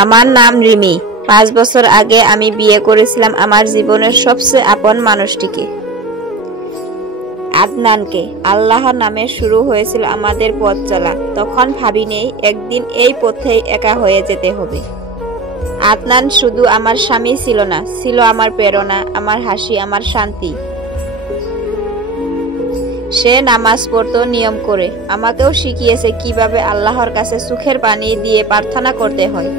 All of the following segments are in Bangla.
আমার নাম রিমি। 5 বছর আগে আমি বিয়ে করেছিলাম আমার জীবনের সবচেয়ে আপন মানুষটিকে, আদনানকে। আল্লাহর নামে শুরু হয়েছিল আমাদের পথ চলা। তখন ভাবিনি একদিন এই পথেই একা হয়ে যেতে হবে। আদনান শুধু আমার স্বামী ছিল না, ছিল আমার প্রেরণা, আমার হাসি, আমার শান্তি। সে নামাজ পড়তো নিয়ম করে, আমাকেও শিখিয়েছে কিভাবে আল্লাহর কাছে চোখের পানি দিয়ে প্রার্থনা করতে হয়।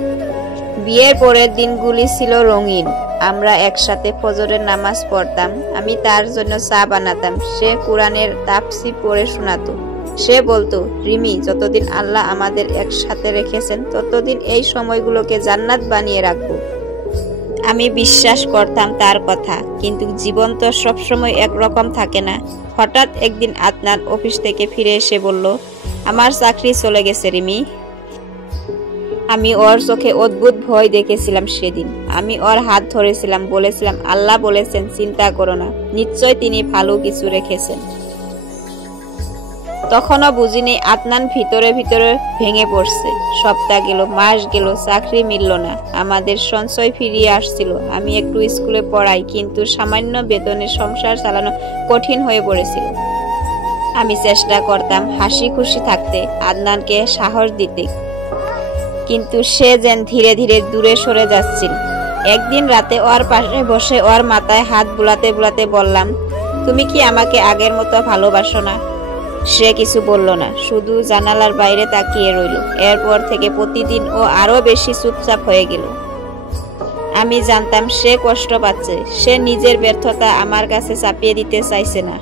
বিয়ের পরের দিনগুলি ছিল রঙিন। আমরা একসাথে ফজরের নামাজ পড়তাম। আমি তার জন্য চা বানাতাম, সে কোরআনের তাফসীর পড়ে শোনাতো। সে বলতো, রিমি, যতদিন আল্লাহ আমাদের একসাথে রেখেছেন ততদিন এই সময়গুলোকে জান্নাত বানিয়ে রাখবো। আমি বিশ্বাস করতাম তার কথা, কিন্তু জীবন তো সবসময় একরকম থাকে না। হঠাৎ একদিন আদনান অফিস থেকে ফিরে এসে বলল, আমার চাকরি চলে গেছে রিমি। আমি ওর চোখে অদ্ভুত ভয় দেখেছিলাম সেদিন। আমি ওর হাত ধরেছিলাম, বলেছিলাম, আল্লাহ বলেছেন চিন্তা করো না, নিশ্চয় তিনি ভালো কিছু রেখেছেন। তখনও বুঝিনি আদনান ভিতরে ভিতরে ভেঙে পড়ছে। সপ্তাহ গেল, মাস গেল, চাকরি মিলল না। আমাদের সঞ্চয় ফিরিয়ে আসছিল। আমি একটু স্কুলে পড়াই, কিন্তু সামান্য বেতনে সংসার চালানো কঠিন হয়ে পড়েছিল। আমি চেষ্টা করতাম হাসি খুশি থাকতে, আদনানকে সাহস দিতে, কিন্তু সে যেন ধীরে ধীরে দূরে সরে যাচ্ছিল। একদিন রাতে ওর পাশে বসে ওর মাথায় হাত বুলাতে বুলাতে বললাম, তুমি কি আমাকে আগের মতো ভালোবাসো না? সে কিছু বলল না, শুধু জানালার বাইরে তাকিয়ে রইল। এরপর থেকে প্রতিদিন ও আরো বেশি চুপচাপ হয়ে গেল। আমি জানতাম সে কষ্ট পাচ্ছে, সে নিজের ব্যর্থতা আমার কাছে চাপিয়ে দিতে চাইছে না।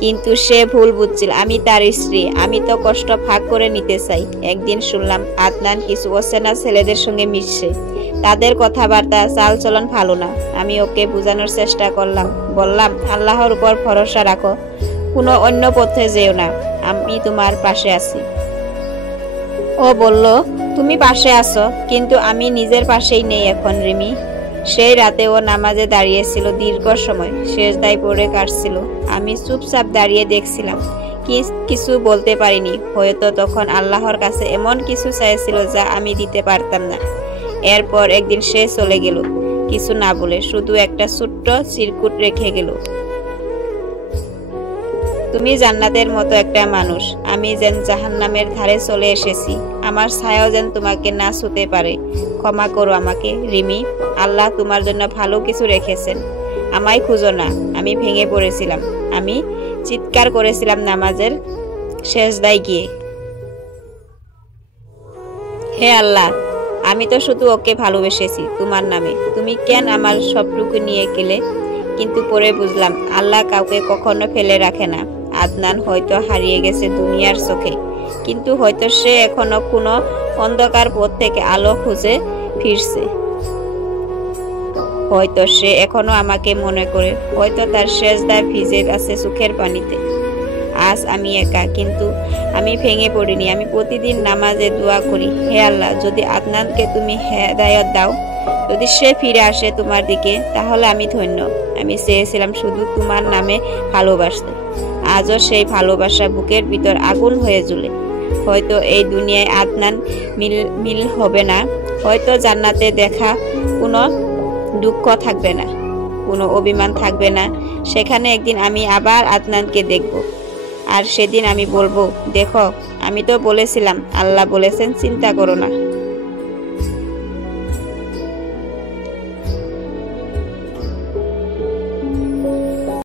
কিন্তু সে ভুল বুঝছিল, আমি তার স্ত্রী, আমি তো কষ্ট ভাগ করে নিতে চাই। একদিন শুনলাম আদনান কিছু অচেনা ছেলেদের সঙ্গে মিশছে। তাদের কথাবার্তা, চালচলন ভালো না। আমি ওকে বোঝানোর চেষ্টা করলাম, বললাম, আল্লাহর উপর ভরসা রাখো, কোনো অন্য পথে যেও না, আমি তোমার পাশে আছি। ও বলল, তুমি পাশে আছো, কিন্তু আমি নিজের পাশেই নেই এখন রিমি। সেই রাতে ও নামাজে দাঁড়িয়েছিল দীর্ঘ সময়, সেজদায় পড়ে কাটছিল। আমি চুপচাপ দাঁড়িয়ে দেখছিলাম, কিছু বলতে পারিনি। হয়তো তখন আল্লাহর কাছে এমন কিছু চাইছিল যা আমি দিতে পারতাম না। এরপর একদিন সে চলে গেল, কিছু না বলে, শুধু একটা ছোট্ট চিরকুট রেখে গেল। তুমি জান্নাতের মতো একটা মানুষ, আমি যেন জাহান্নামের ধারে চলে এসেছি। আমার ছায়াও যেন তোমাকে না ছুঁতে পারে। ক্ষমা করো আমাকে রিমি, আল্লাহ তোমার জন্য ভালো কিছু রেখেছেন। আমায় খুঁজো না। আমি ভেঙে পড়েছিলাম, আমি চিৎকার করেছিলাম নামাজের সেজদায় গিয়ে, হে আল্লাহ, আমি তো শুধু ওকে ভালোবেসেছি তোমার নামে, তুমি কেন আমার সবটুকু নিয়ে গেলে? কিন্তু পরে বুঝলাম আল্লাহ কাউকে কখনো ফেলে রাখে না। আদনান হয়তো হারিয়ে গেছে দুনিয়ার চোখে, কিন্তু হয়তো সে এখনো কোনো অন্ধকার পথ থেকে আলো খুঁজে ফিরছে। হয়তো সে এখনো আমাকে মনে করে, হয়তো তার সেজদায় ভিজে আছে চোখের পানিতে। আজ আমি একা, কিন্তু আমি ভেঙে পড়িনি। আমি প্রতিদিন নামাজে দোয়া করি, হে আল্লাহ, যদি আদনানকে তুমি হেদায়েত দাও, যদি সে ফিরে আসে তোমার দিকে, তাহলে আমি ধন্য। আমি চেয়েছিলাম শুধু তোমার নামে ভালোবাসতে। আজও সেই ভালোবাসা বুকের ভিতর আগুন হয়ে জ্বলে। হয়তো এই দুনিয়ায় আদনান মিল হবে না, হয়তো জান্নাতে দেখা কোনো দুঃখ থাকবে না, কোনো অভিমান থাকবে না। সেখানে একদিন আমি আবার আদনানকে দেখব, আর সেদিন আমি বলবো, দেখো, আমি তো বলেছিলাম, আল্লাহ বলেছেন চিন্তা করো না।